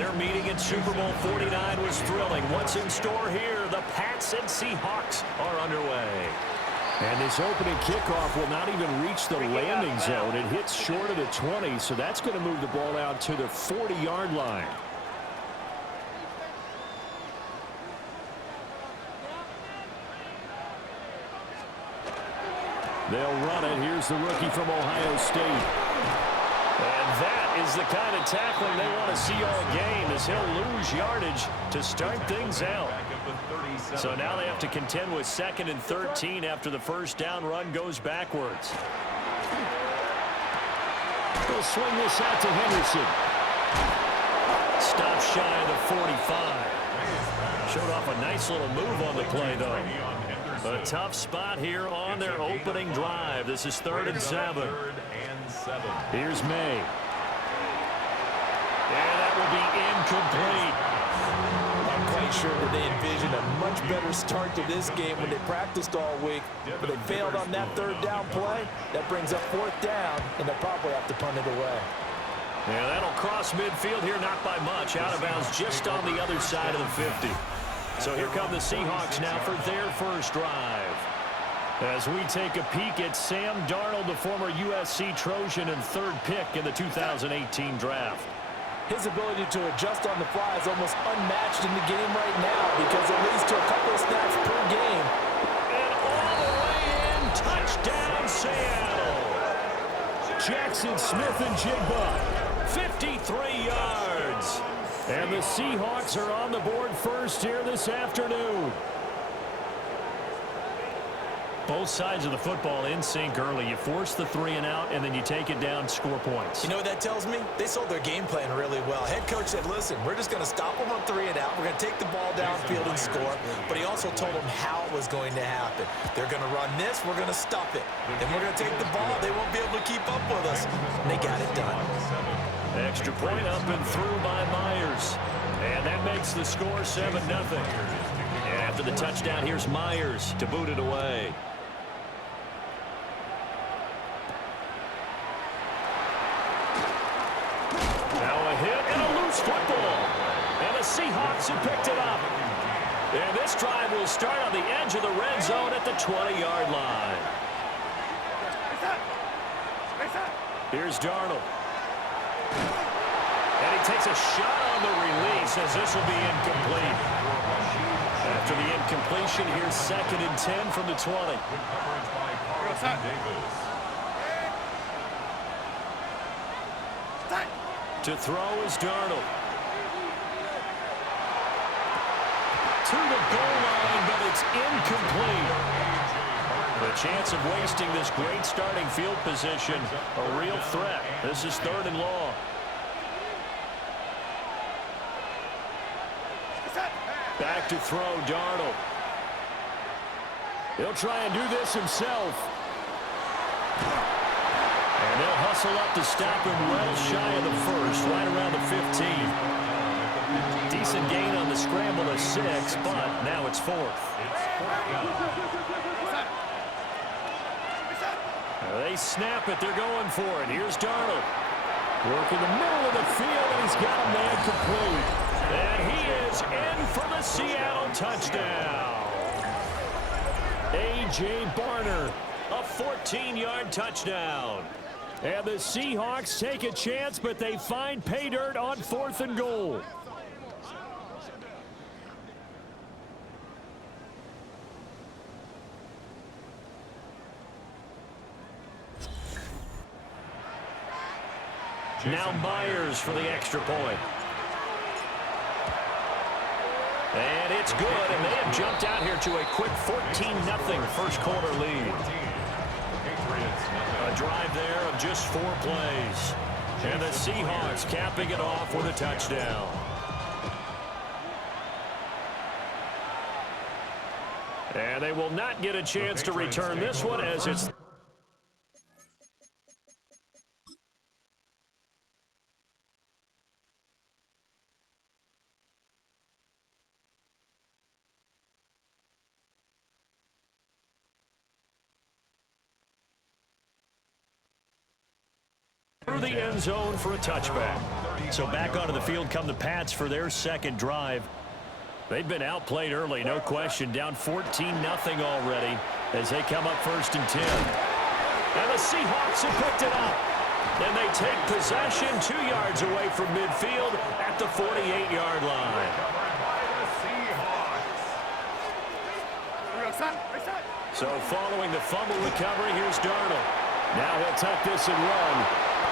Their meeting at Super Bowl 49 was thrilling. What's in store here? The Pats and Seahawks are underway. And this opening kickoff will not even reach the landing zone. It hits short of the 20, so that's going to move the ball out to the 40-yard line. They'll run it. Here's the rookie from Ohio State. And that is the kind of tackling they want to see all game, as he'll lose yardage to start things out. So now they have to contend with 2nd and 13 after the first down run goes backwards. They'll swing this out to Henderson. Stop shy of the 45. Showed off a nice little move on the play, though. A tough spot here on their opening drive. This is 3rd and 7. Here's May. And that will be incomplete. I'm quite sure that they envisioned a much better start to this game when they practiced all week, but they failed on that 3rd down play. That brings up 4th down, and they'll probably have to punt it away. Yeah, that'll cross midfield here, not by much. Out of bounds just on the other side of the 50. So here come the Seahawks now for their first drive. As we take a peek at Sam Darnold, the former USC Trojan and 3rd pick in the 2018 draft. His ability to adjust on the fly is almost unmatched in the game right now because it leads to a couple of snaps per game. And all the way in, touchdown Seattle. Jackson Smith-Njigba, 53 yards. And the Seahawks are on the board first here this afternoon. Both sides of the football in sync early. You force the 3 and out, and then you take it down, score points. You know what that tells me? They sold their game plan really well. Head coach said, listen, we're just going to stop them on 3 and out. We're going to take the ball downfield and score. But he also told them how it was going to happen. They're going to run this. We're going to stop it. Then we're going to take the ball. They won't be able to keep up with us. And they got it done. Extra point up and through by Myers. And that makes the score 7-0. And after the touchdown, here's Myers to boot it away. Football, and the Seahawks have picked it up. And this drive will start on the edge of the red zone at the 20-yard line. Here's Darnold. And he takes a shot on the release, as this will be incomplete. After the incompletion, here's 2nd and 10 from the 20. To throw is Darnold. To the goal line, but it's incomplete. The chance of wasting this great starting field position, a real threat. This is 3rd and long. Back to throw, Darnold. He'll try and do this himself. And they'll hustle up to stop him well shy of the 1st, right around the 15. Decent gain on the scramble of 6, but now it's 4th. They snap it. They're going for it. Here's Darnold. Working the middle of the field, and he's got a man complete. And he is in for the Seattle touchdown. A.J. Barner, a 14-yard touchdown. And the Seahawks take a chance, but they find pay dirt on 4th and goal. Now Myers for the extra point. And it's good, and they have jumped out here to a quick 14-0 first quarter lead. A drive there of just 4 plays. And the Seahawks capping it off with a touchdown. And they will not get a chance to return this one, as it's through the end zone for a touchback. So back onto the field come the Pats for their second drive. They've been outplayed early, no question. Down 14-0 already as they come up 1st and 10. And the Seahawks have picked it up. And they take possession 2 yards away from midfield at the 48-yard line. So following the fumble recovery, here's Darnold. Now he'll tuck this and run.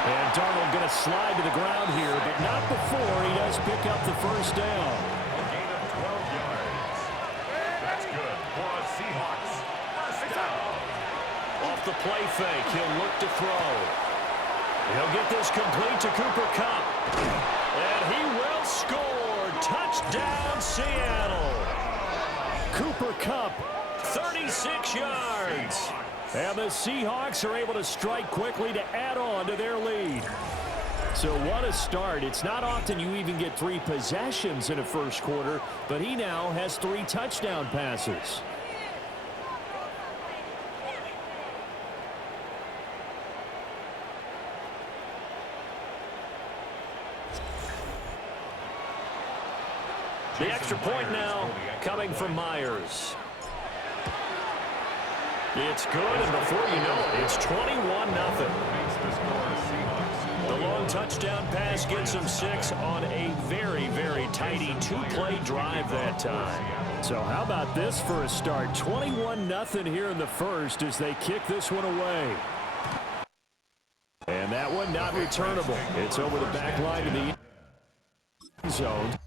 And Darnold going to slide to the ground here, but not before he does pick up the first down. A gain of 12 yards. That's good for a Seahawks first down. Off the play fake, he'll look to throw. He'll get this complete to Cooper Kupp. And he will score. Touchdown, Seattle. Cooper Kupp, 36 yards. And the Seahawks are able to strike quickly to add on to their lead. So what a start. It's not often you even get 3 possessions in a first quarter, but he now has 3 touchdown passes. The extra point now coming from Myers. It's good, and before you know it, it's 21-0. The long touchdown pass gets them 6 on a very, very tidy 2-play drive that time. So how about this for a start? 21-0 here in the first as they kick this one away. And that one not returnable. It's over the back line to the end zone.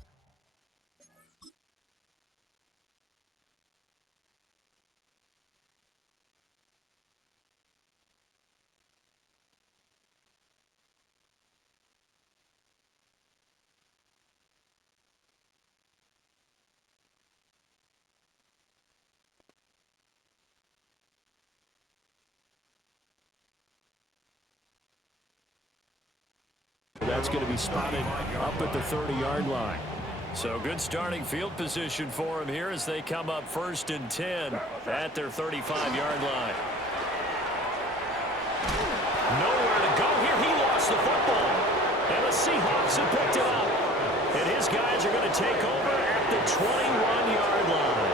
That's going to be spotted up at the 30-yard line. So good starting field position for him here as they come up 1st and 10 at their 35-yard line. Nowhere to go here. He lost the football. And the Seahawks have picked it up. And his guys are going to take over at the 21-yard line.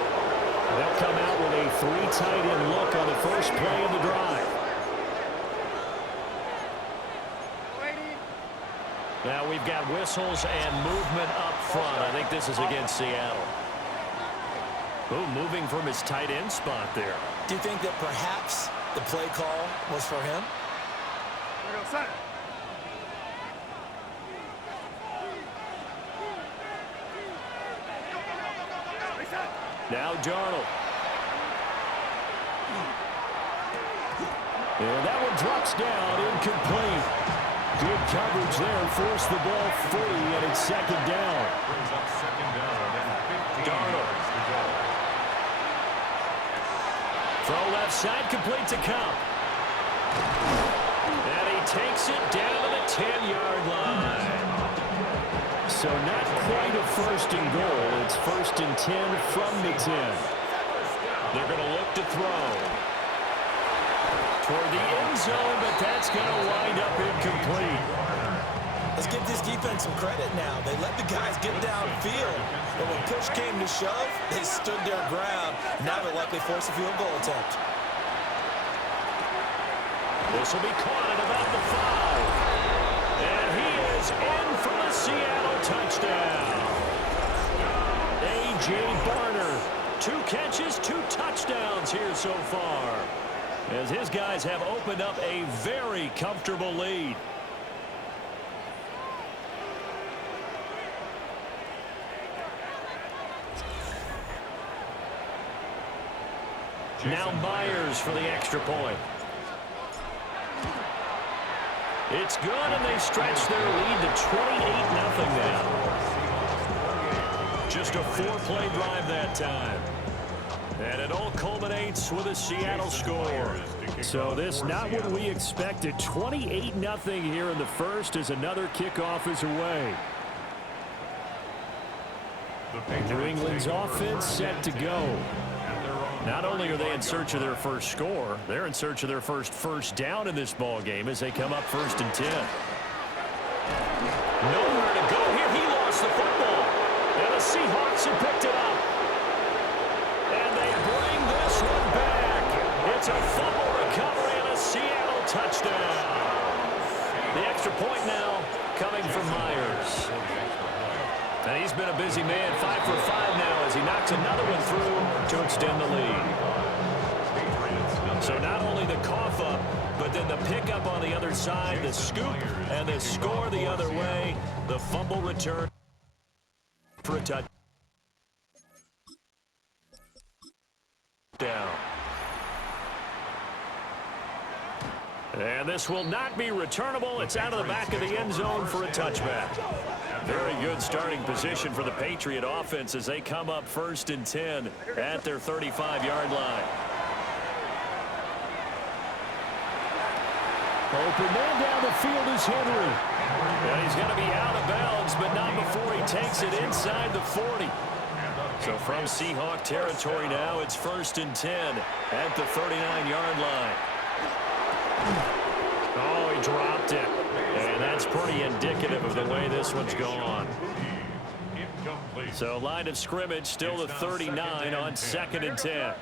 They'll come out with a 3 tight end look on the first play of the drive. Now we've got whistles and movement up front. I think this is against Seattle. Boom, moving from his tight end spot there. Do you think that perhaps the play call was for him? Now Darnold. And that one drops down, incomplete. Good coverage there, forced the ball free, and it's 2nd down. Brings up 2nd down and 15 Darnold. yards to go. Throw left side, complete to Kupp. And he takes it down to the 10-yard line. So not quite a 1st and goal. It's 1st and 10 from the 10. They're going to look to throw. Toward the end zone, but that's going to wind up incomplete. Let's give this defense some credit now. They let the guys get downfield, but when push came to shove, they stood their ground. Now they'll likely force a field goal attempt. This will be caught at about the 5. And he is in for the Seattle touchdown. A.J. Barner, 2 catches, 2 touchdowns here so far, as his guys have opened up a very comfortable lead. Now Myers for the extra point. It's good, and they stretch their lead to 28-0 now. Just a 4-play drive that time. And it all culminates with a Seattle score. So this not what we expected. 28-0 here in the first as another kickoff is away. New England's offense set to go. Not only are they in search of their first score, they're in search of their first down in this ball game as they come up 1st and 10. Nowhere to go here. He lost the football. And the Seahawks have picked it up. And they bring this one back. It's a fumble recovery and a Seattle touchdown. The extra point now coming from Myers. And he's been a busy man, 5 for 5 now as he knocks another one through to extend the lead. So not only the cough up, but then the pickup on the other side, the scoop, and the score the other way. The fumble return for a touchdown. And this will not be returnable. It's out of the back of the end zone for a touchback. Very good starting position for the Patriot offense as they come up 1st and 10 at their 35-yard line. Open man down the field is Henry. And he's going to be out of bounds, but not before he takes it inside the 40. So from Seahawk territory now, it's 1st and 10 at the 39-yard line. Oh, he dropped it. And that's pretty indicative of the way this one's gone. So line of scrimmage still the 39 on 2nd and 10.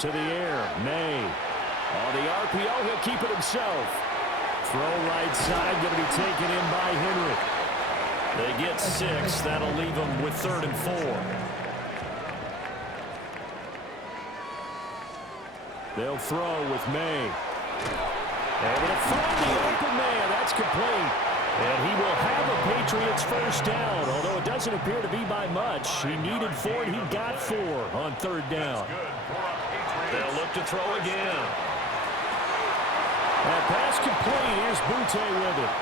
To the air, May. On the RPO, he'll keep it himself. Throw right side, going to be taken in by Henry. They get 6. That'll leave them with 3rd and 4. They'll throw with May. Able to find the open man. That's complete. And he will have a Patriots first down, although it doesn't appear to be by much. He needed 4, and he got 4 on 3rd down. They'll look to throw again. That pass complete. Here's Butte with it.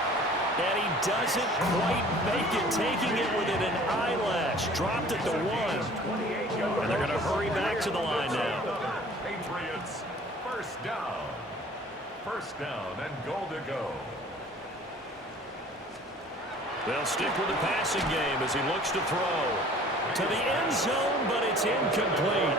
And he doesn't quite make it, taking it within an eyelash. Dropped it to 1. And they're going to hurry back to the line now. Patriots, first down. First down and goal to go. They'll stick with the passing game as he looks to throw. To the end zone, but it's incomplete.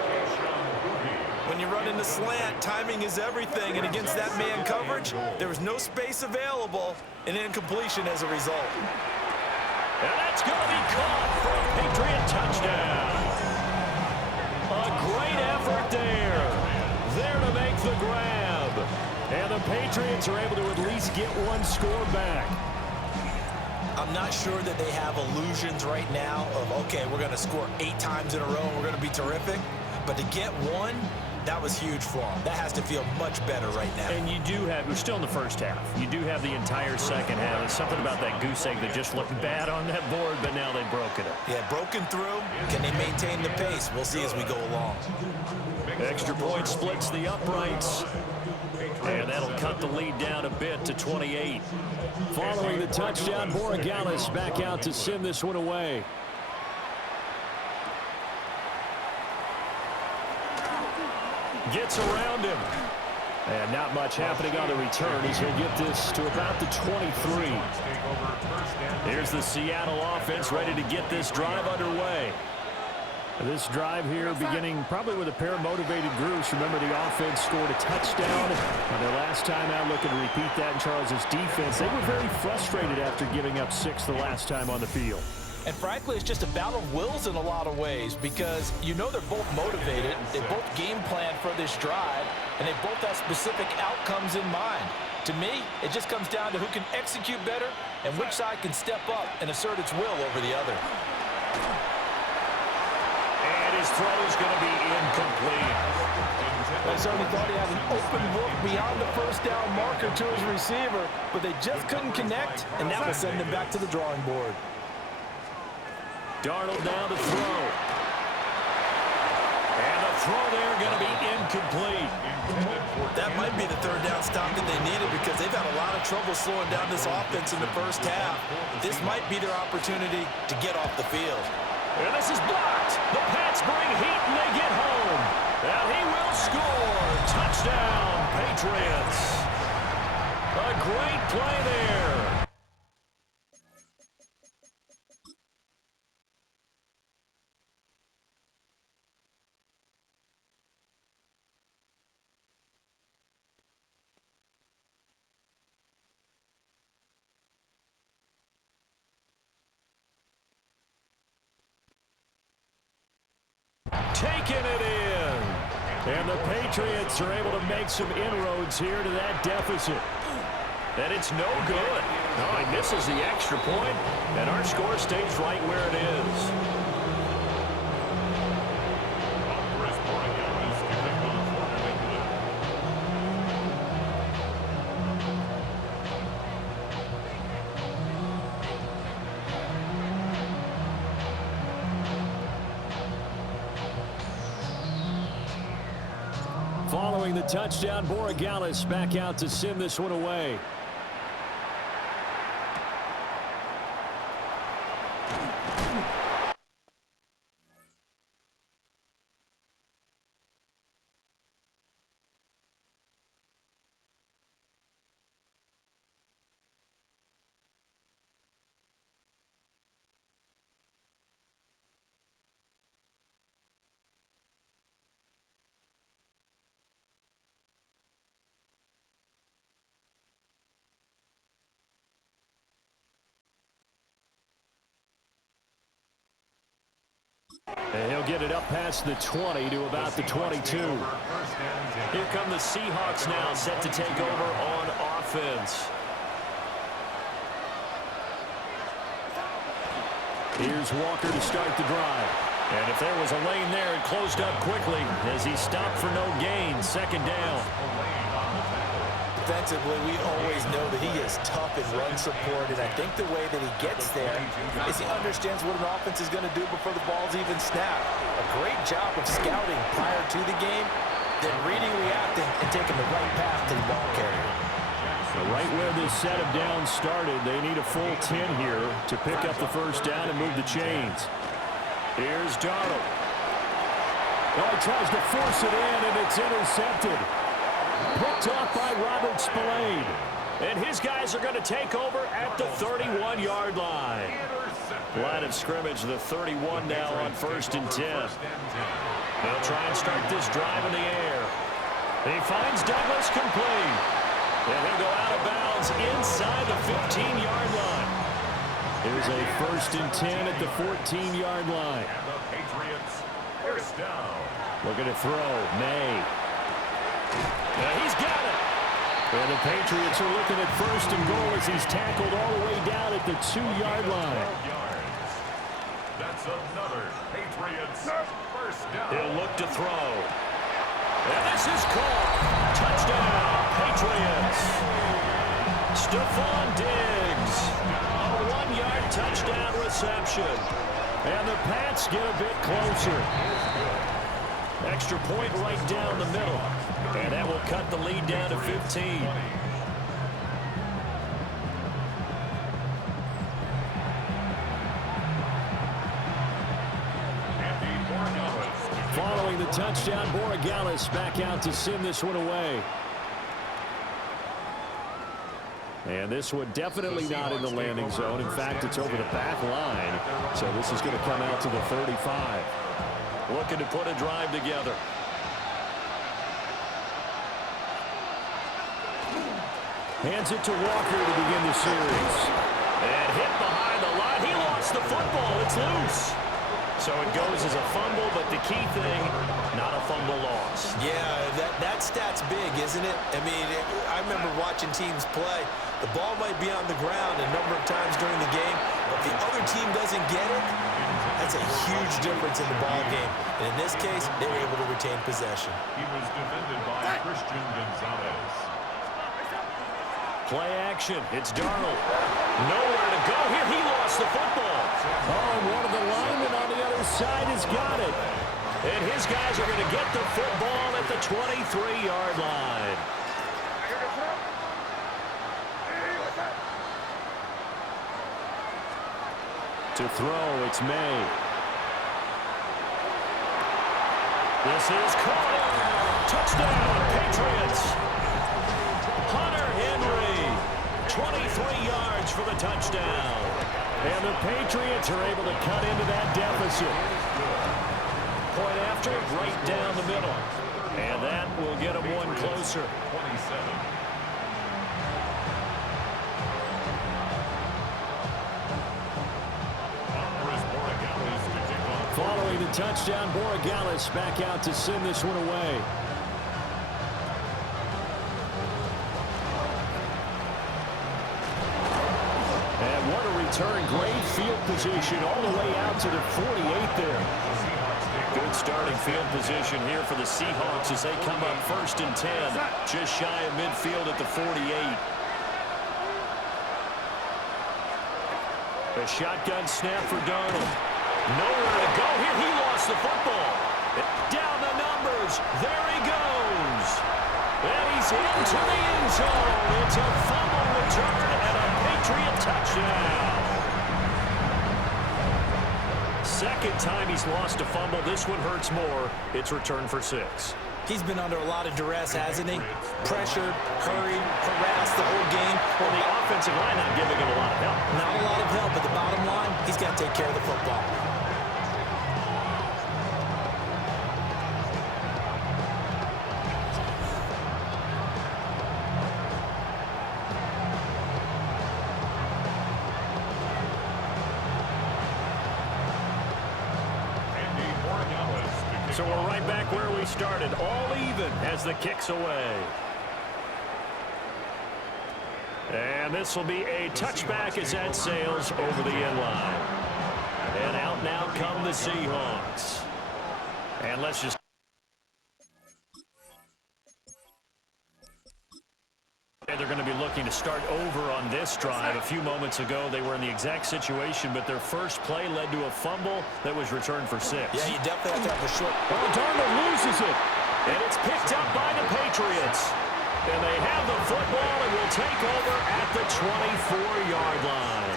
When you run in the slant, timing is everything, and against that man coverage, there was no space available, and incompletion as a result. And that's going to be caught for a Patriot touchdown. A great effort there. There to make the grab. And the Patriots are able to at least get one score back. I'm not sure that they have illusions right now of, okay, we're going to score 8 times in a row and we're going to be terrific. But to get one, that was huge for them. That has to feel much better right now. And you do have, we're still in the first half. You do have the entire second half. There's something about that goose egg that just looked bad on that board, but now they've broken it. Yeah, broken through. Can they maintain the pace? We'll see as we go along. Extra point splits the uprights. And that'll cut the lead down a bit to 28. Following the touchdown, Borregales back out to send this one away. Gets around him. And not much happening on the return as he'll get this to about the 23. Here's the Seattle offense ready to get this drive underway. This drive here beginning probably with a pair of motivated groups. Remember, the offense scored a touchdown on their last time out, looking to repeat that in Charles's defense. They were very frustrated after giving up 6 the last time on the field. And frankly, it's just a battle of wills in a lot of ways because you know they're both motivated. They both game plan for this drive, and they both have specific outcomes in mind. To me, it just comes down to who can execute better and which side can step up and assert its will over the other. His throw is going to be incomplete. I certainly thought he had an open look beyond the first down marker to his receiver, but they just couldn't connect, and that will send them back to the drawing board. Darnold now to throw. And the throw there going to be incomplete. That might be the third down stop that they needed because they've had a lot of trouble slowing down this offense in the first half. This might be their opportunity to get off the field. And this is blocked. The Pats bring heat and they get home. And he will score. Touchdown, Patriots. A great play there. taking it in. And the Patriots are able to make some inroads here to that deficit. And it's no good. No, he misses the extra point, and our score stays right where it is. Following the touchdown, Borregales back out to send this one away. And he'll get it up past the 20 to about the 22. Here come the Seahawks now, set to take over on offense. Here's Walker to start the drive. And if there was a lane there, it closed up quickly as he stopped for no gain. Second down. Defensively, we always know that he is tough in run support, and I think the way that he gets there is he understands what an offense is going to do before the ball's even snapped. A great job of scouting prior to the game, then reading, reacting, and taking the right path to the ball carrier. Right where this set of downs started, they need a full 10 here to pick up the first down and move the chains. Here's Darnold. Oh, he tries to force it in, and it's intercepted. Picked off by Robert Spillane. And his guys are going to take over at the 31-yard line. Line of scrimmage, the 31 now on 1st and 10. They'll try and start this drive in the air. He finds Douglas complete. And he'll go out of bounds inside the 15-yard line. Here's a 1st and 10 at the 14-yard line. And the Patriots first down. Looking to throw. May. He's got it. And the Patriots are looking at 1st and goal as he's tackled all the way down at the 2-yard line. That's another Patriots first down. He'll look to throw. And this is caught. Touchdown, Patriots. Stephon Diggs. A 1-yard touchdown reception. And the Pats get a bit closer. Extra point right down the middle. And that will cut the lead down to 15. Following the touchdown, Borregales back out to send this one away. And this one definitely not in the landing zone. In fact, it's over the back line. So this is going to come out to the 35. Looking to put a drive together. Hands it to Walker to begin the series. And hit behind the line. He lost the football. It's loose. So it goes as a fumble, but the key thing, not a fumble loss. Yeah, that stat's big, isn't it? I mean, I remember watching teams play. The ball might be on the ground a number of times during the game, but if the other team doesn't get it, that's a huge difference in the ball game. And in this case, they were able to retain possession. He was defended by Christian Gonzalez. Play action. It's Darnold. Nowhere to go here. He lost the football. Oh, and one of the linemen on the other side has got it. And his guys are going to get the football at the 23-yard line. To throw, it's May. This is caught. Touchdown, Patriots. Hunter Henry, 23 yards for the touchdown. And the Patriots are able to cut into that deficit. Point after, right down the middle. And that will get them one closer. 27. Following the touchdown. Borregales back out to send this one away. And what a return. Great field position all the way out to the 48 there. Good starting field position here for the Seahawks as they come up 1st and 10. Just shy of midfield at the 48. A shotgun snap for Darnold. Nowhere to go here. He lost the football. Down the numbers. There he goes. And he's into the end zone. It's a fumble return and a Patriot touchdown. Second time he's lost a fumble. This one hurts more. It's returned for 6. He's been under a lot of duress, hasn't he? Pressured, hurried, harassed the whole game. Well, the offensive line not giving him a lot of help. Not a lot of help, but the bottom line, he's got to take care of the football. So we're right back where we started, all even as the kick's away. And this will be a touchback as that sails over the end line. And out now come the Seahawks. And let's just... They're going to be looking to start over on this drive. A few moments ago, they were in the exact situation, but their first play led to a fumble that was returned for 6. Yeah, you definitely have to have a short... Well, Darnold loses it, and it's picked up by the Patriots. And they have the football and will take over at the 24-yard line.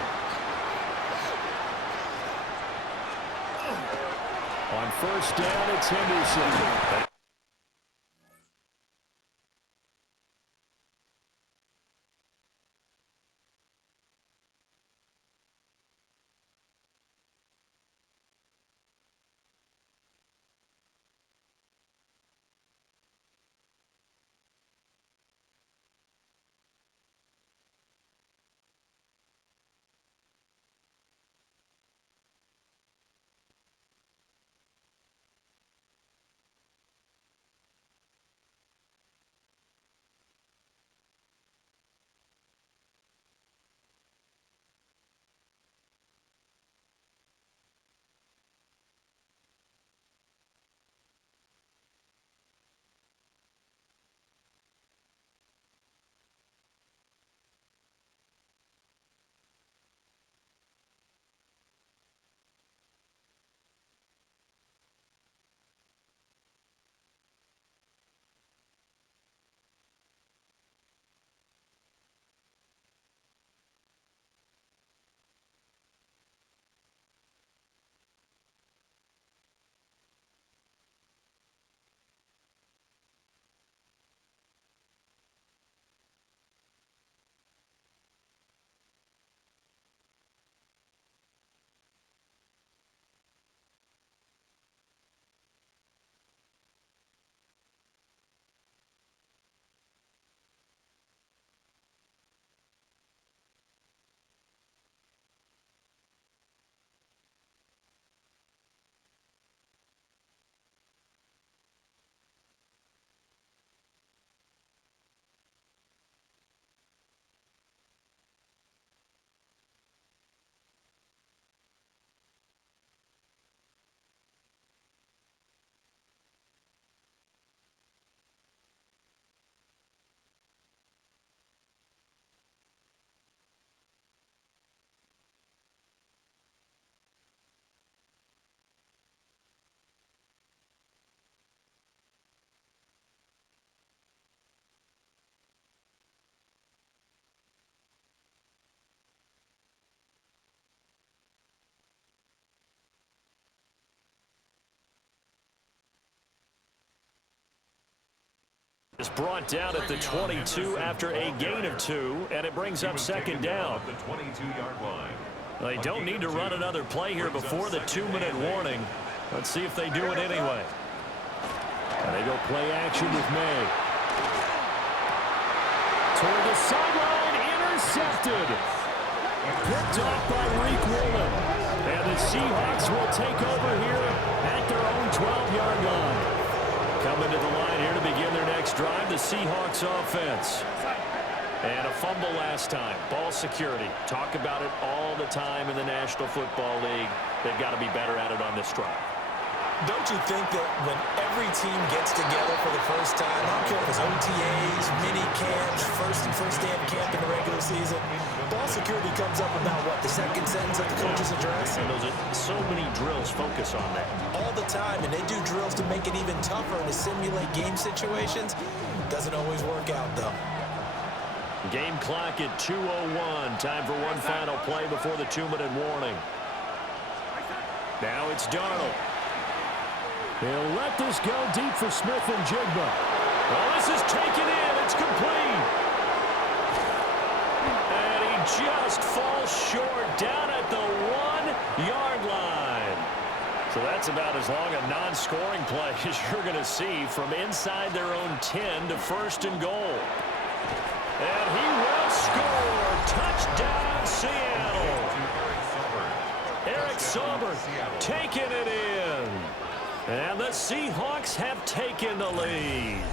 On 1st down, it's Henderson. Is brought down at the 22 after a gain of 2, and it brings up 2nd down. The 22-yard line. They don't need to run another play here before the 2-minute warning. Let's see if they do it anyway. And they go play action with May. Toward the sideline, intercepted. Picked off by Reek Woolen. And the Seahawks will take over here at their own 12-yard line. Coming to the line here to begin their next drive, the Seahawks offense. And a fumble last time. Ball security. Talk about it all the time in the National Football League. They've got to be better at it on this drive. Don't you think that when every team gets together for the first time, I don't care if it's OTAs, mini camps, first day of camp in the regular season, ball security comes up about, what, the second sentence of the coach's address? And those are so many drills focus on that. All the time, and they do drills to make it even tougher to simulate game situations. Doesn't always work out, though. Game clock at 2:01. Time for one final play before the 2-minute warning. Now it's Darnold. He'll let this go deep for Smith and Jigba. Well, this is taken in. It's complete. And he just falls short down at the 1-yard line. So that's about as long a non-scoring play as you're going to see from inside their own 10 to first and goal. And he will score. Touchdown, Seattle. Eric Sauber taking it in. And the Seahawks have taken the lead.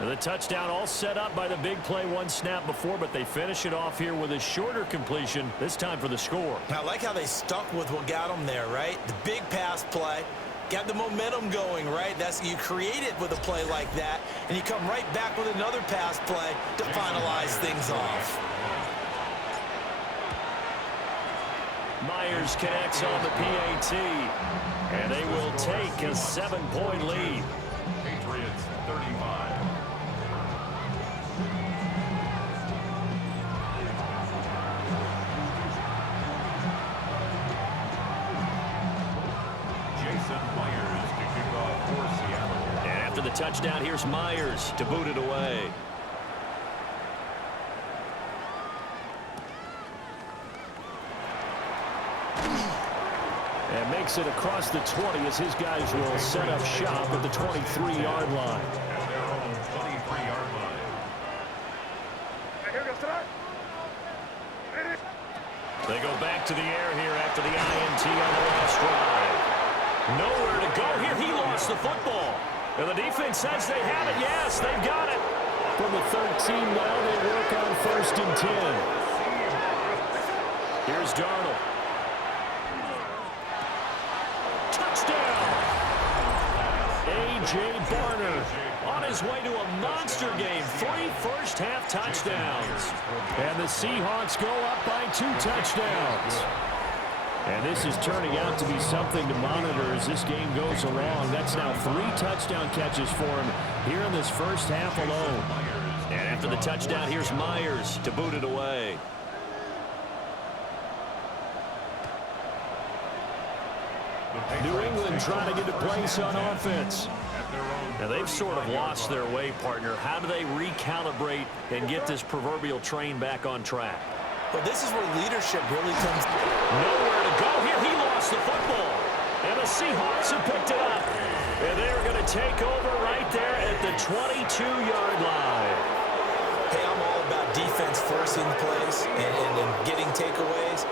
And the touchdown all set up by the big play one snap before, but they finish it off here with a shorter completion, this time for the score. I like how they stuck with what got them there, right? The big pass play. Got the momentum going, right? You create it with a play like that, and you come right back with another pass play to finalize things off. Myers connects on the PAT, and they will take a 7-point lead. Patriots 35. Jason Myers to kick off for Seattle. And after the touchdown, here's Myers to boot it away. And makes it across the 20 as his guys will set up shop at the 23-yard line. At their own 23-yard line. They go back to the air here after the INT on the last drive. Nowhere to go here. He lost the football. And the defense says they have it. Yes, they've got it. From the 13 now, they work on first and 10. Here's Darnold. Touchdown! A.J. Barner on his way to a monster game. 3 first-half touchdowns. And the Seahawks go up by 2 touchdowns. And this is turning out to be something to monitor as this game goes along. That's now 3 touchdown catches for him here in this first half alone. And after the touchdown, here's Myers to boot it away. New England trying to get a place on offense. Now, they've sort of lost their way, partner. How do they recalibrate and get this proverbial train back on track? Well, this is where leadership really comes. Nowhere to go here. He lost the football. And the Seahawks have picked it up. And they're going to take over right there at the 22-yard line. Hey, I'm all about defense forcing plays and getting takeaways.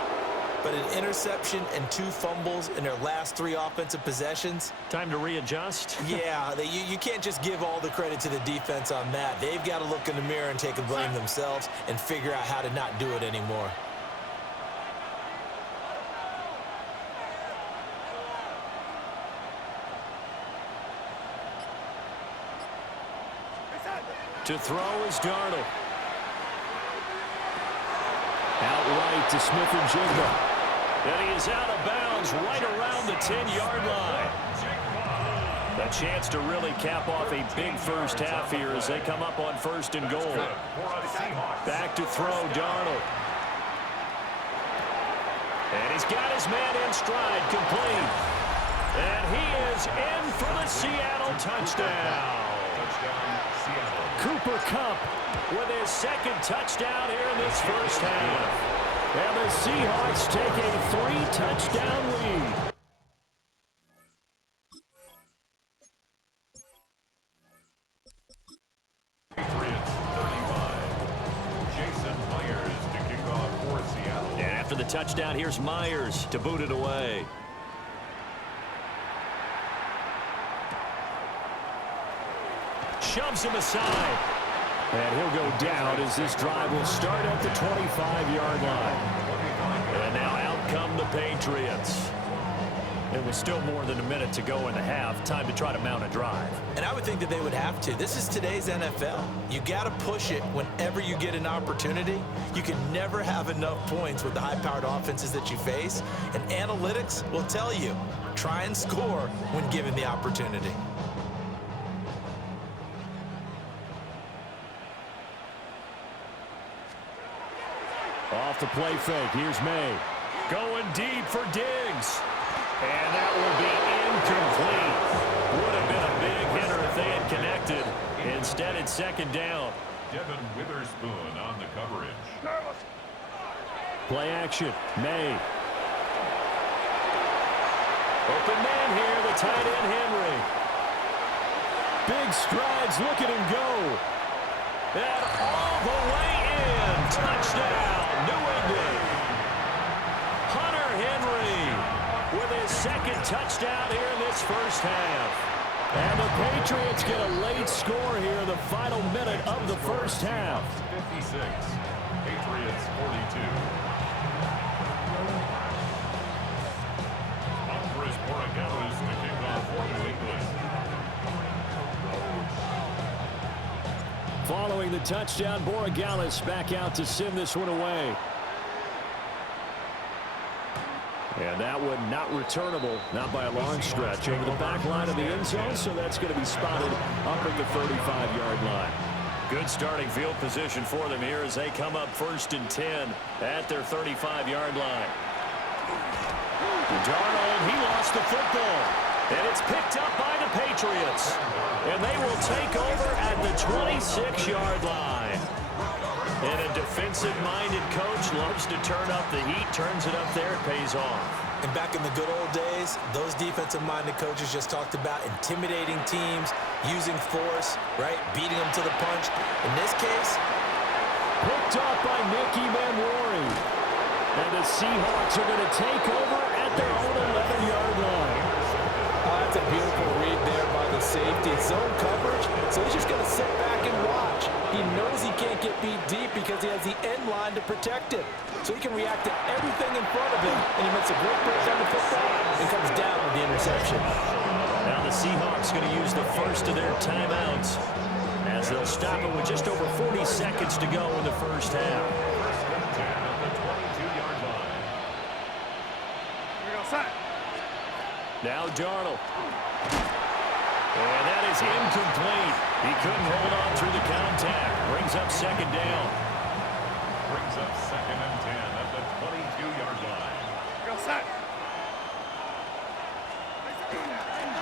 But an interception and 2 fumbles in their last 3 offensive possessions. Time to readjust? Yeah, you can't just give all the credit to the defense on that. They've got to look in the mirror and take the blame themselves and figure out how to not do it anymore. To throw is Darnold. Outright to Smith and Jigba. And he is out of bounds right around the 10-yard line. A chance to really cap off a big first half here as they come up on first and goal. Back to throw, Darnold. And he's got his man in stride, complete. And he is in for the Seattle touchdown. Cooper Kupp with his second touchdown here in this first half. And the Seahawks take a 3-touchdown lead. Patriots 35. Jason Myers. touchdown. Here's Myers to boot it away. Shoves him aside. And he'll go down as this drive will start at the 25-yard line. And now out come the Patriots. It was still more than a minute to go in the half. Time to try to mount a drive. And I would think that they would have to. This is today's NFL. You got to push it whenever you get an opportunity. You can never have enough points with the high-powered offenses that you face. And analytics will tell you, try and score when given the opportunity. Off the play fake. Here's May. Going deep for Diggs. And that will be incomplete. Would have been a big hitter if they had connected. Instead, it's second down. Devin Witherspoon on the coverage. Play action. May. Open man here, the tight end Henry. Big strides. Look at him go. And all the way in. Touchdown, New England. Hunter Henry with his second touchdown here in this first half. And the Patriots get a late score here in the final minute of the first half. 56, Patriots 42. Andres Borregales to kick off for New England. Following the touchdown, Borregales back out to send this one away. And that one not returnable, not by a long stretch, over the back line of the end zone, so that's going to be spotted up at the 35-yard line. Good starting field position for them here as they come up 1st and 10 at their 35-yard line. Darnold, he lost the football, and it's picked up by the Patriots. And they will take over at the 26-yard line. And a defensive-minded coach loves to turn up the heat, turns it up there, it pays off. And back in the good old days, those defensive-minded coaches just talked about intimidating teams, using force, right, beating them to the punch. In this case, picked up by Nicky Manwari. And the Seahawks are going to take over at their own 11-yard line. That's a beautiful read there by the safety. Zone coverage, so he's just going to sit back and watch. He knows he can't get beat deep because he has the end line to protect him. So he can react to everything in front of him, and he makes a great break on the football and comes down with the interception. Now the Seahawks going to use the first of their timeouts as they'll stop it with just over 40 seconds to go in the first half. Now Darnold. And that is incomplete. He couldn't hold on through the contact. Brings up second down. Brings up 2nd and 10 at the 22-yard line.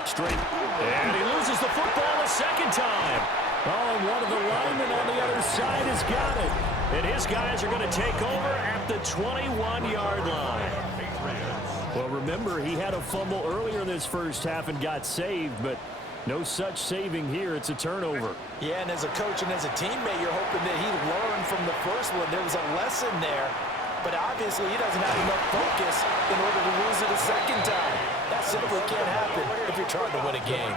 Straight. And he loses the football a second time. Oh, and one of the linemen on the other side has got it. And his guys are going to take over at the 21-yard line. Well, remember, he had a fumble earlier in this first half and got saved, but no such saving here. It's a turnover. yeah, and as a coach and as a teammate, you're hoping that he learned from the first one. There was a lesson there, but obviously he doesn't have enough focus in order to lose it a second time. That simply can't happen if you're trying to win a game.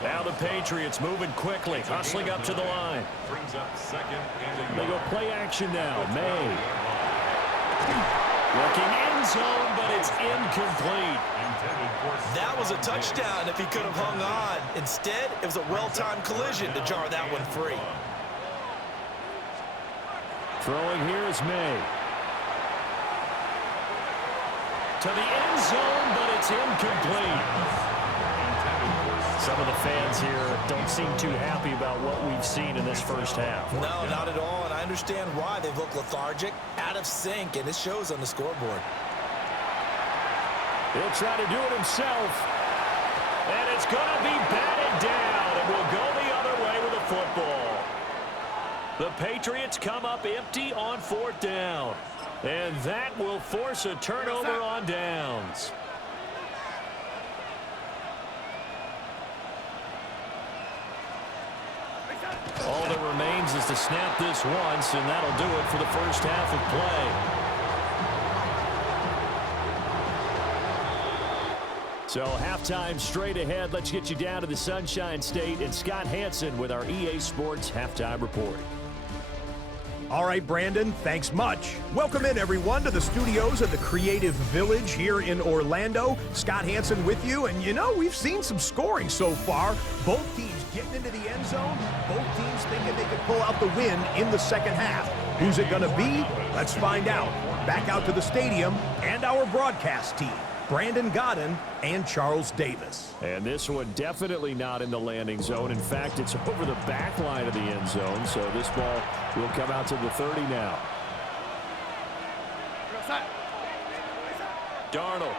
Now the Patriots moving quickly, hustling up to the line. Brings up 2nd and They go play action now. May. Looking end zone, but it's incomplete. That was a touchdown if he could have hung on. Instead, it was a well-timed collision to jar that one free. Throwing here is May. To the end zone, but it's incomplete. Some of the fans here don't seem too happy about what we've seen in this first half. No, not at all, and I understand why. They've looked lethargic, out of sync, and it shows on the scoreboard. He'll try to do it himself. And it's going to be batted down. It will go the other way with the football. The Patriots come up empty on 4th down. And that will force a turnover on downs. All that remains is to snap this once, and that'll do it for the first half of play. So halftime straight ahead. Let's get you down to the Sunshine State and Scott Hansen with our EA Sports Halftime Report. All right, Brandon, thanks much. Welcome in, everyone, to the studios of the Creative Village here in Orlando. Scott Hansen with you, and we've seen some scoring so far. Both teams getting into the end zone, both teams thinking they could pull out the win in the second half. Who's it going to be? Let's find out. Back out to the stadium and our broadcast team, Brandon Godden and Charles Davis. And this one definitely not in the landing zone. In fact, it's over the back line of the end zone, so this ball will come out to the 30 now. Darnold.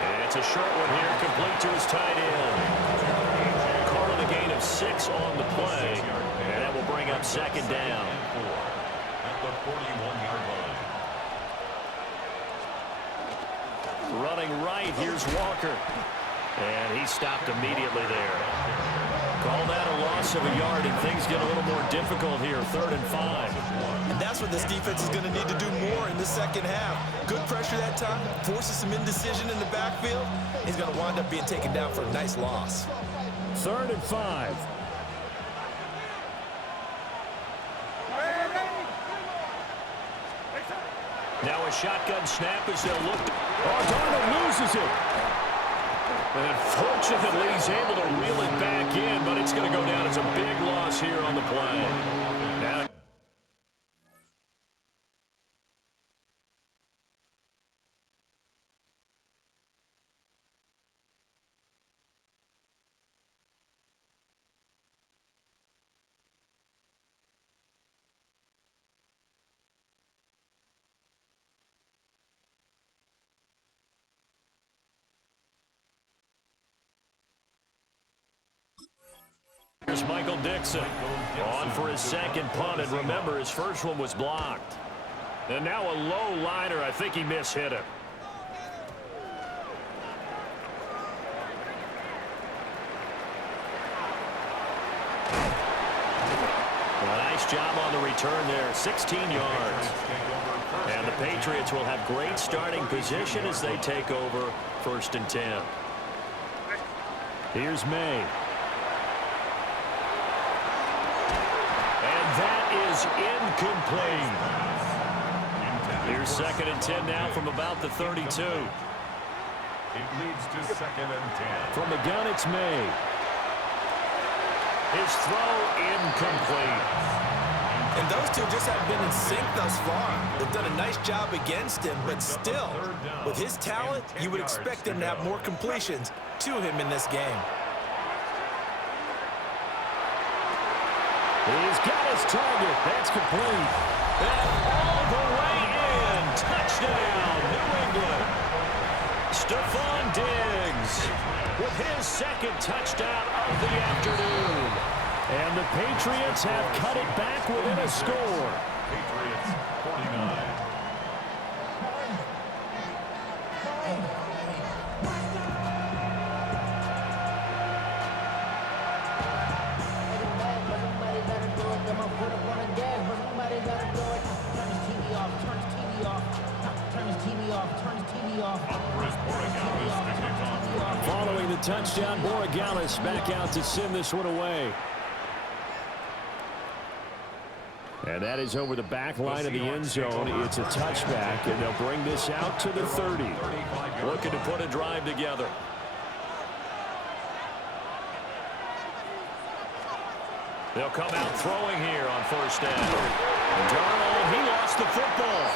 And it's a short one here, complete to his tight end. Calling a gain of 6 on the play, and that will bring up second down. At the 41-yard line. Running right, here's Walker. And he stopped immediately there. Call that a loss of a yard, and things get a little more difficult here, 3rd and 5. And that's what this defense is going to need to do more in the second half. Good pressure that time, forces some indecision in the backfield. He's going to wind up being taken down for a nice loss. 3rd and 5. Now a shotgun snap as they'll look. Oh, Darnold loses it. And unfortunately, he's able to reel it back in, but it's going to go down as a big loss here on the play. Now, here's Michael Dixon on for his second punt, and remember, his first one was blocked. And now a low liner. I think he mishit it. Well, nice job on the return there, 16 yards. And the Patriots will have great starting position as they take over 1st and 10. Here's May. That is incomplete. Here's 2nd and 10 now from about the 32. It leads to 2nd and 10. From the gun, it's May. His throw incomplete. And those two just have been in sync thus far. They've done a nice job against him, but still, with his talent, you would expect him to have more completions to him in this game. He's got his target. That's complete. And all the way in. Touchdown, New England. Stephon Diggs with his 2nd touchdown of the afternoon. And the Patriots have cut it back within a score. Patriots 49. Following the touchdown, Borregales back out to send this one away. And that is over the back line of the end zone. It's a touchback, and they'll bring this out to the 30. Looking to put a drive together. They'll come out throwing here on 1st down. Darnold, he lost the football.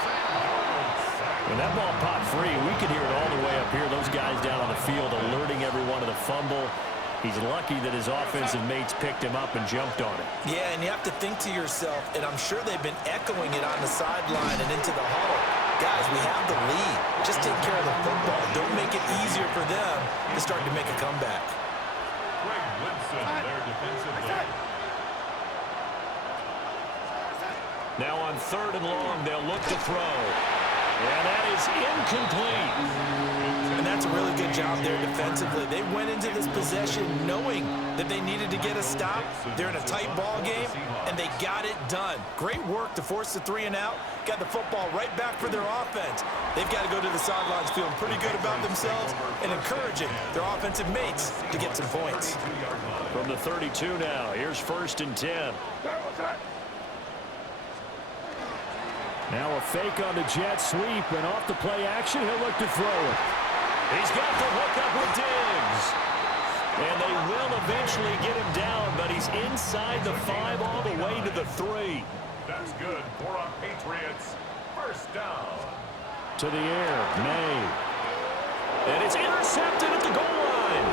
When that ball popped free, we could hear it all the way up here. Those guys down on the field alerting everyone of the fumble. He's lucky that his offensive mates picked him up and jumped on it. Yeah, and you have to think to yourself, and I'm sure they've been echoing it on the sideline and into the huddle. Guys, we have the lead. Just take care of the football. Don't make it easier for them to start to make a comeback. Greg Woodson, their defensive leader. Now on 3rd and long, they'll look to throw. And that is incomplete. And that's a really good job there defensively. They went into this possession knowing that they needed to get a stop. They're in a tight ball game, and they got it done. Great work to force the 3 and out. Got the football right back for their offense. They've got to go to the sidelines feeling pretty good about themselves and encouraging their offensive mates to get some points. From the 32 now, here's 1st and 10. Now a fake on the jet sweep, and off the play action, he'll look to throw it. He's got the hook up with Diggs. And they will eventually get him down, but he's inside the 5 all the way to the 3. That's good for our Patriots. 1st down. To the air, May. And it's intercepted at the goal line.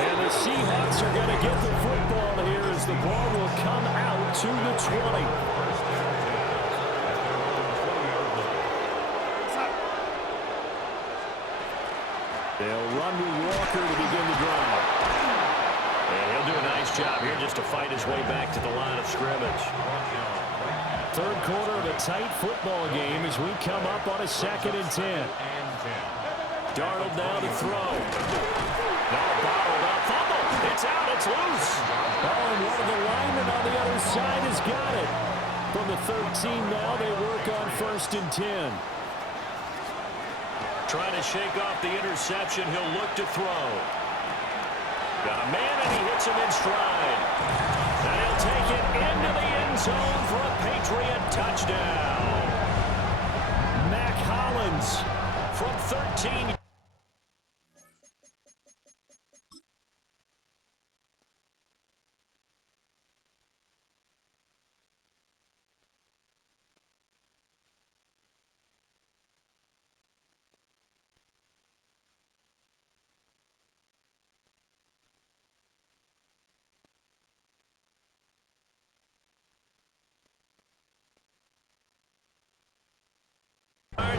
And the Seahawks are going to get the football here as the ball will come out to the 20. They'll run with Walker to begin the drive. And he'll do a nice job here just to fight his way back to the line of scrimmage. 3rd quarter of a tight football game as we come up on a 2nd and 10. Darnold now to throw. Now bottled up. Fumble. It's out. It's loose. Oh, and one of the linemen on the other side has got it. From the 13 now, they work on 1st and 10. Trying to shake off the interception. He'll look to throw. Got a man, and he hits him in stride. And he'll take it into the end zone for a Patriot touchdown. Mac Hollins from 13.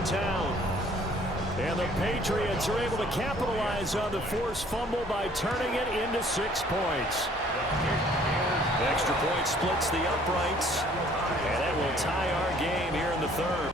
Town. And the Patriots are able to capitalize on the forced fumble by turning it into 6 points. Extra point splits the uprights, and that will tie our game here in the 3rd.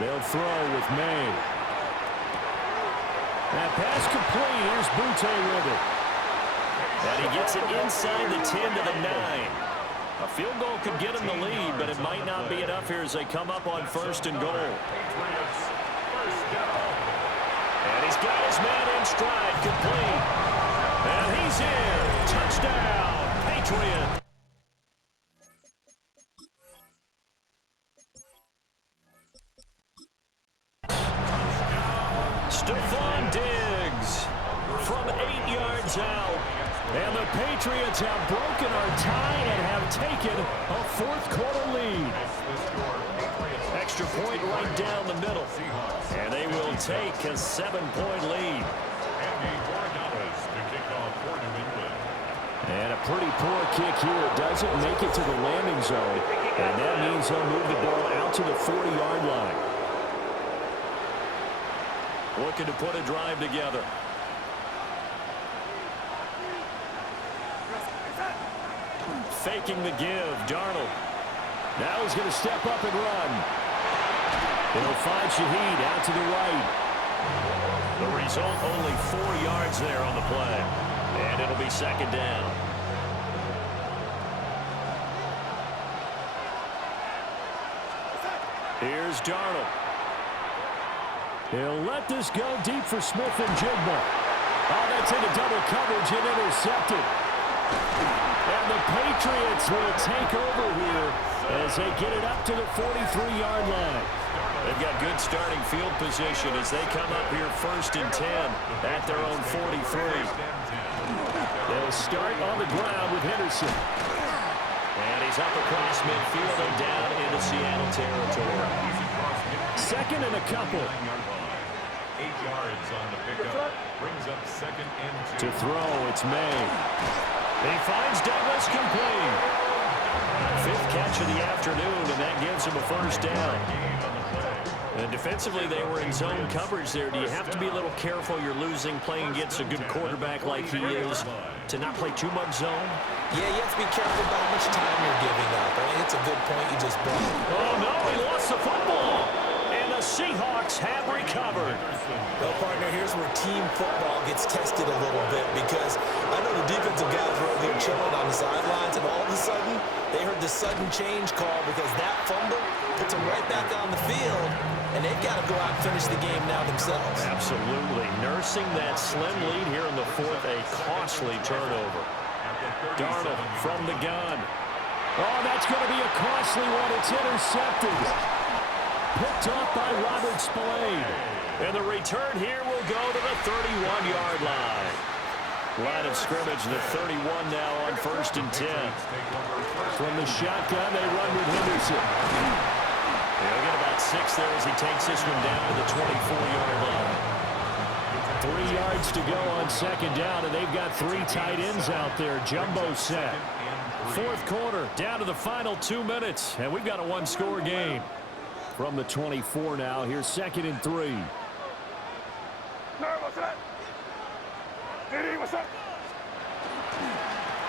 They'll throw with May. That pass complete. Here's Butte with it. And he gets it inside the 10 to the 9. A field goal could get him the lead, but it might not be enough here as they come up on 1st and goal. And he's got his man in stride, complete. And he's in. Touchdown, Patriot. Stephon Diggs from 8 yards out. And the Patriots have broken our tie and have taken a 4th quarter lead. Extra point right down the middle. And they will take a 7-point lead. And a pretty poor kick here. It doesn't make it to the landing zone. And that means he'll move the ball out to the 40-yard line. Looking to put a drive together. Faking the give, Darnold. Now he's going to step up and run. He'll find Shaheed out to the right. The result, only 4 yards there on the play. And it'll be 2nd down. Here's Darnold. He'll let this go deep for Smith and Jigba. Oh, that's into double coverage and intercepted. And the Patriots will take over here as they get it up to the 43-yard line. They've got good starting field position as they come up here 1st and 10 at their own 43. They'll start on the ground with Henderson. And he's up across midfield and down into Seattle territory. 2nd and a couple. 8 yards on the pickup. Brings up 2nd and 2. To throw, it's May. He finds Douglas complete. 5th catch of the afternoon, and that gives him a 1st down. And defensively, they were in zone coverage there. Do you have to be a little careful? You're losing, playing against a good quarterback like he is, to not play too much zone? Yeah, you have to be careful about how much time you're giving up. I think it's a good point you just brought. Oh, no, he lost the football. And the Seahawks have recovered. Well, partner, here's where team football gets tested a little bit because I know the defensive guys were over there chilling on the sidelines, and all of a sudden, they heard the sudden change call because that fumble puts them right back on the field, and they've got to go out and finish the game now themselves. Absolutely. Nursing that slim lead here in the 4th, a costly turnover. Darnold from the gun. Oh, that's going to be a costly one. It's intercepted. Picked off by Robert Spillane. And the return here will go to the 31-yard line. Line of scrimmage, the 31 now on 1st and 10. From the shotgun, they run with Henderson. They'll get about 6 there as he takes this one down to the 24-yard line. 3 yards to go on 2nd down, and they've got 3 tight ends out there. Jumbo set. 4th quarter, down to the final 2 minutes, and we've got a 1-score game. From the 24 now, here's 2nd and 3.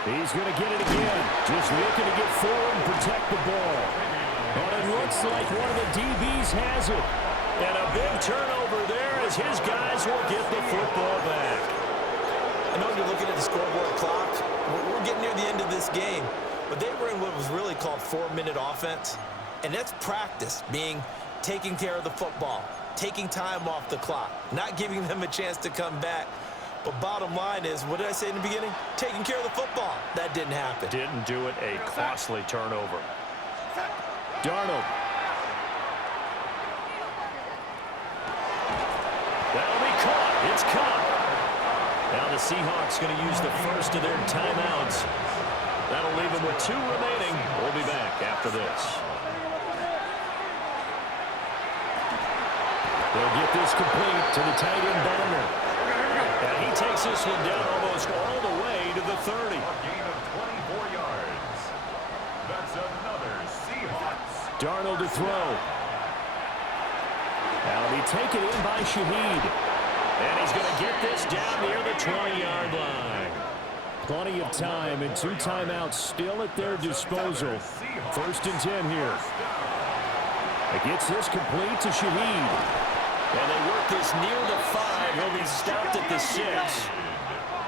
He's going to get it again. Just looking to get forward and protect the ball. But it looks like one of the DBs has it. And a big turnover there as his guys will get the football back. I know you're looking at the scoreboard clock. We're getting near the end of this game. But they were in what was really called 4-minute offense. And that's practice, being taking care of the football, taking time off the clock, not giving them a chance to come back. But bottom line is, what did I say in the beginning? Taking care of the football. That didn't happen. Didn't do it. A costly turnover. Darnold. That'll be caught. It's caught. Now the Seahawks going to use the first of their timeouts. That'll leave them with 2 remaining. We'll be back after this. They'll get this complete to the tight end Barner. And he takes this one down almost all the way to the 30. A gain of 24 yards. That's another Seahawks. Darnold to throw. That'll be taken in by Shaheed. And he's going to get this down near the 20-yard line. Plenty of time and 2 timeouts still at their disposal. 1st and 10 here. It gets this complete to Shaheed. And they work this near the 5. He'll be stopped at the 6.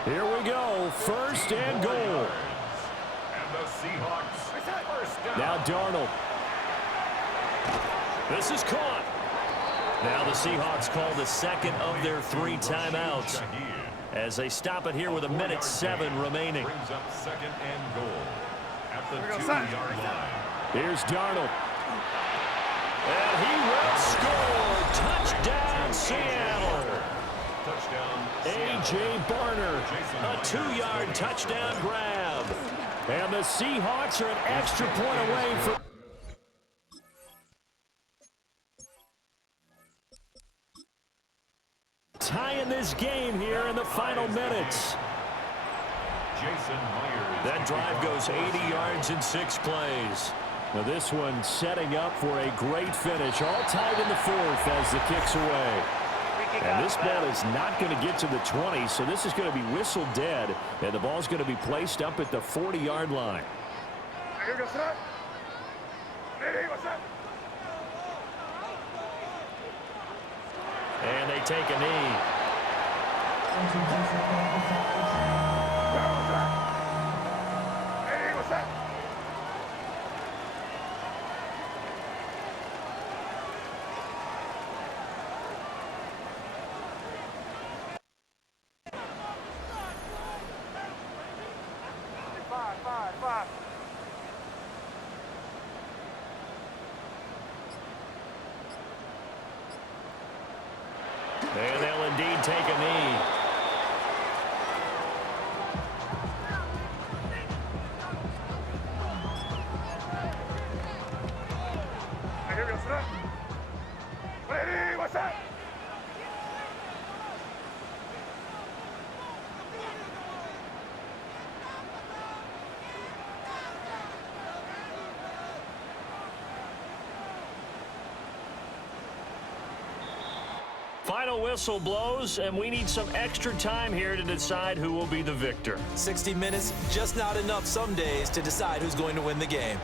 Here we go. 1st and goal. And the Seahawks first down. Now Darnold. This is caught. Now the Seahawks call the 2nd of their 3 timeouts as they stop it here with 1:07 remaining. Brings up 2nd and goal at the 2-yard line. Here's Darnold. And he will score. Touchdown, Seattle. Touchdown, A.J. Barner, a 2-yard touchdown grab. And the Seahawks are an extra point away from... tying this game here in the final minutes. That drive goes 80 yards in 6 plays. Now this one setting up for a great finish, all tied in the 4th as the kick's away. And this ball is not going to get to the 20, so this is going to be whistled dead, and the ball's going to be placed up at the 40-yard line. And they take a knee. indeed take a knee. Ready, what's that? Final whistle blows, and we need some extra time here to decide who will be the victor. 60 minutes, just not enough some days to decide who's going to win the game.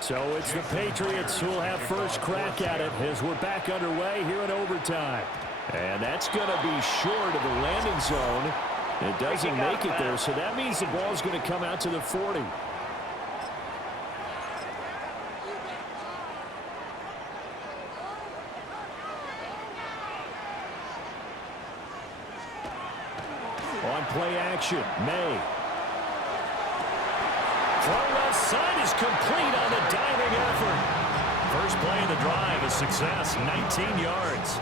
So it's the Patriots who will have first crack at it as we're back underway here in overtime. And that's going to be short of the landing zone. It doesn't make it there, so that means the ball is going to come out to the 40. On play action, May. Throw left side is complete on the diving effort. First play of the drive, a success, 19 yards.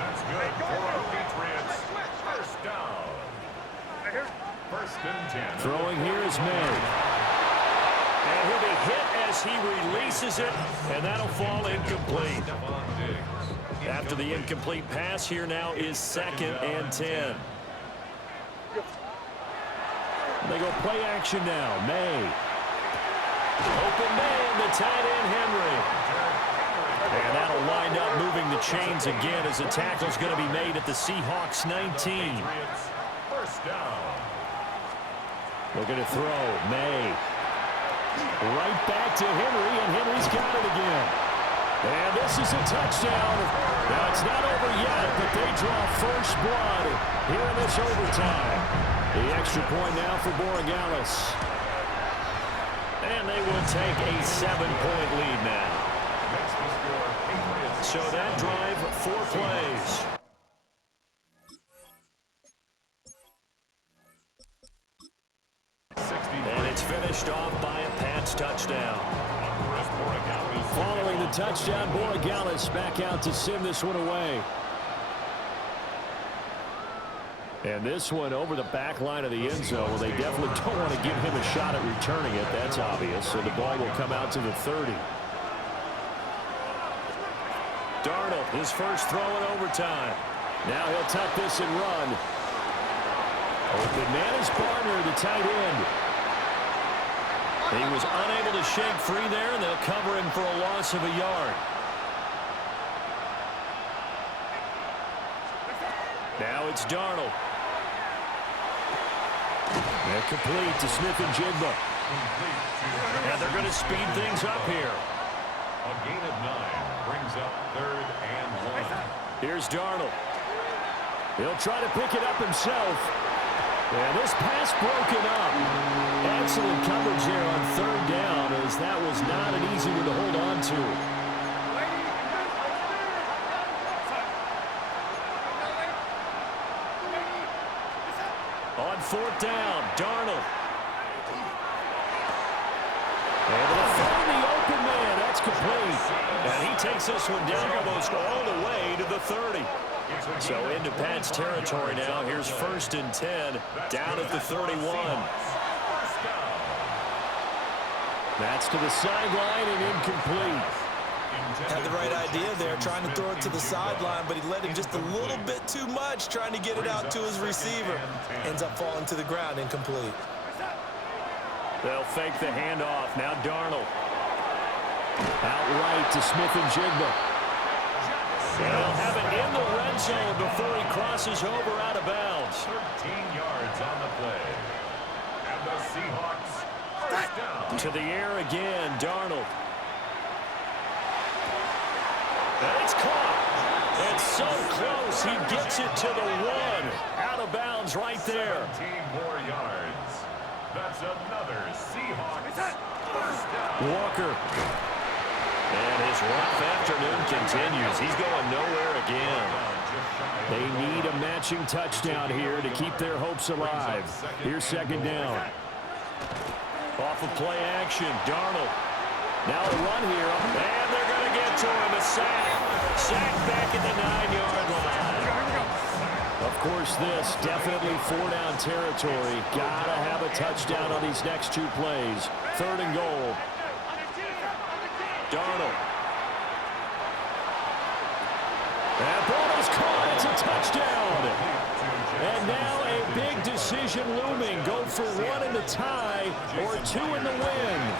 That's good for our Patriots. First down. First and 10. Throwing here is May. And he'll be hit as he releases it, and that'll fall incomplete. After the incomplete pass, here now is 2nd and 10. They go play action now. May. Open man, the tight end, Henry. And that'll wind up moving the chains again as the tackle's going to be made at the Seahawks 19. First down. Looking to throw, May. Right back to Henry, and Henry's got it again. And this is a touchdown. Now, it's not over yet, but they draw first blood here in this overtime. The extra point now for Borregales. And they will take a 7-point lead now. So that drive, 4 plays. And it's finished off by a Pats touchdown. Following the touchdown, Borregales back out to send this one away. And this one over the back line of the end zone. Well, they definitely don't want to give him a shot at returning it. That's obvious. So the ball will come out to the 30. Darnold, his first throw in overtime. Now he'll tuck this and run. Open man is Barner, the tight end. He was unable to shake free there, and they'll cover him for a loss of a yard. Now it's Darnold. And complete to Smith and Jigba. And they're going to speed things up here. A gain of 9 brings up 3rd and 1. Here's Darnold. He'll try to pick it up himself. And this pass broken up. Excellent coverage there on 3rd down, as that was not an easy one to hold on to. On 4th down, Darnold. Able to find the open man. That's complete. And he takes this one down almost all the way to the 30. So into Pats territory now. Here's 1st and 10 down at the 31. That's to the sideline and incomplete. Had the right idea there, trying to throw it to the sideline, but he let him just a little bit too much, trying to get it out to his receiver. Ends up falling to the ground, incomplete. They'll fake the handoff. Now Darnold. Outright to Smith and Jigba. And they'll have it in the red zone before he crosses over out of bounds. 13 yards on the play. And the Seahawks first down. To the air again, Darnold. And it's caught. It's so close. He gets it to the 1. Out of bounds right there. 17 more yards. That's another Seahawks first down. Walker. And his rough afternoon continues. He's going nowhere again. They need a matching touchdown here to keep their hopes alive. Here's second down. Off of play action, Darnold. Now a run here, and they're going to get to him. A sack. Sack back at the 9-yard line. Of course, this definitely four-down territory. Got to have a touchdown on these next two plays. Third and goal. Darnold. And ball is caught. It's a touchdown. And now a big decision looming. Go for one in the tie or two in the win.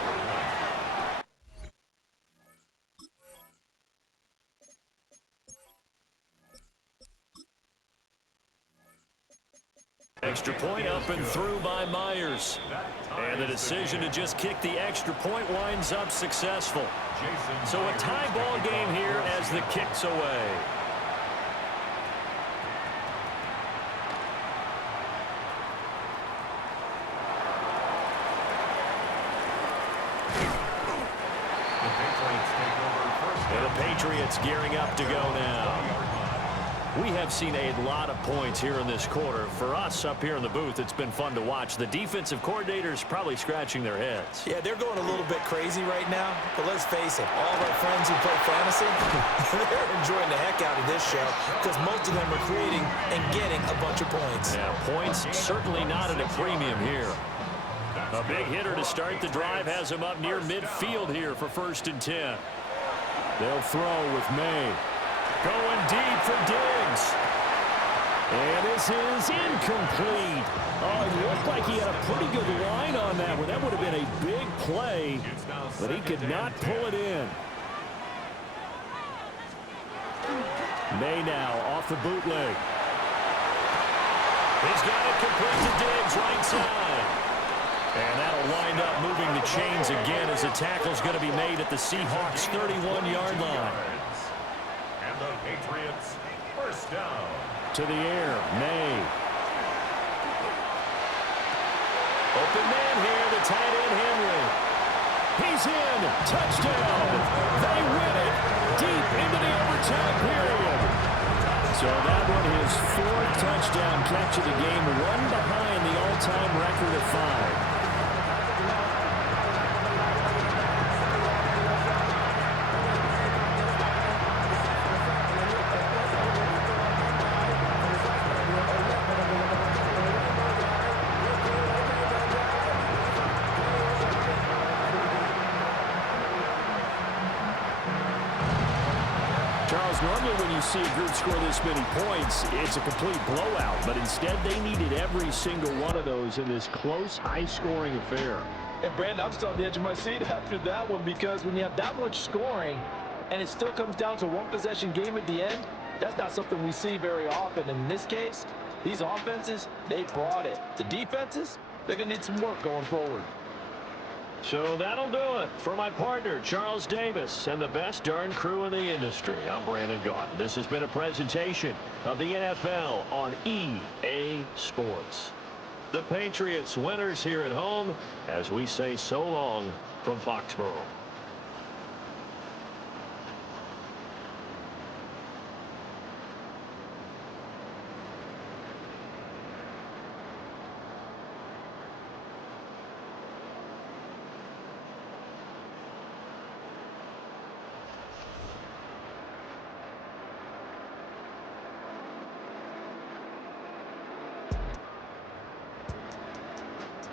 Extra point up and through by Myers. And the decision to just kick the extra point winds up successful. So a tie ball game here as the kick's away. And the Patriots gearing up to go now. We have seen a lot of points here in this quarter. For us up here in the booth, it's been fun to watch. The defensive coordinators probably scratching their heads. Yeah, they're going a little bit crazy right now. But let's face it, all of our friends who play fantasy, they're enjoying the heck out of this show because most of them are creating and getting a bunch of points. Yeah, points certainly not at a premium here. A big hitter to start the drive has him up near midfield here for 1st and 10. They'll throw with May. Going deep for Diggs. And this is incomplete. Oh, it looked like he had a pretty good line on that one. That would have been a big play, but he could not pull it in. May now off the bootleg. He's got it complete to Diggs, right side. And that'll wind up moving the chains again as the tackle's going to be made at the Seahawks' 31-yard line. And the Patriots first down. To the air, May. Open man here, the tight end Henry. He's in, touchdown. They win it deep into the overtime period. So that one is 4th touchdown catch of the game, one behind the all-time record of 5. Normally when you see a group score this many points, it's a complete blowout. But instead, they needed every single one of those in this close, high-scoring affair. And, Brandon, I'm still on the edge of my seat after that one because when you have that much scoring and it still comes down to one-possession game at the end, that's not something we see very often. And in this case, these offenses, they brought it. The defenses, they're going to need some work going forward. So that'll do it for my partner, Charles Davis, and the best darn crew in the industry. I'm Brandon Gaudin. This has been a presentation of the NFL on EA Sports. The Patriots winners here at home as we say so long from Foxborough.